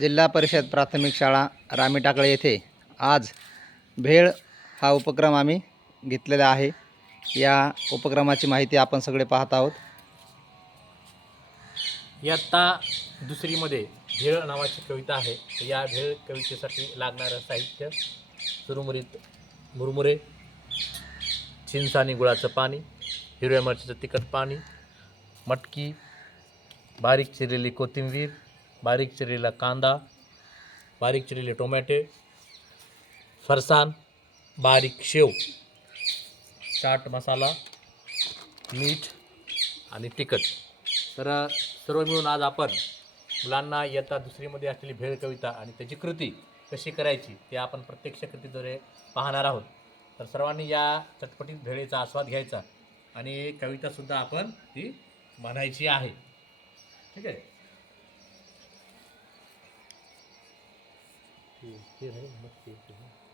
जिल्हा परिषद प्राथमिक शाळा रामीटाकळे येथे आज भेळ हा उपक्रम आम्ही घेतलेला आहे. या उपक्रमाची माहिती आपण सगळे पाहत आहोत. इयत्ता दुसरीमध्ये भेळ नावाची कविता आहे. या भेळ कवितेसाठी लागणारं साहित्य चुरमुरीत मुरमुरे चिंच आणि गुळाचं पाणी हिरव्या मिरचीचं तिखट पाणी मटकी बारीक चिरलेली कोथिंबीर बारीक चिरलेला कांदा बारीक चिरलेले टोमॅटे फरसाण बारीक शेव चाट मसाला मीठ आणि तिखट. तर सर्व मिळून आज आपण मुलांना इयत्ता दुसरीमध्ये असलेली भेळ कविता आणि त्याची कृती कशी करायची ते आपण प्रत्यक्ष कृतीद्वारे पाहणार आहोत. तर सर्वांनी या चटपटीत भेळेचा आस्वाद घ्यायचा आणि कवितासुद्धा आपण ती म्हणायची आहे. ठीक आहे? हे- हे आहे ना, ते- ते-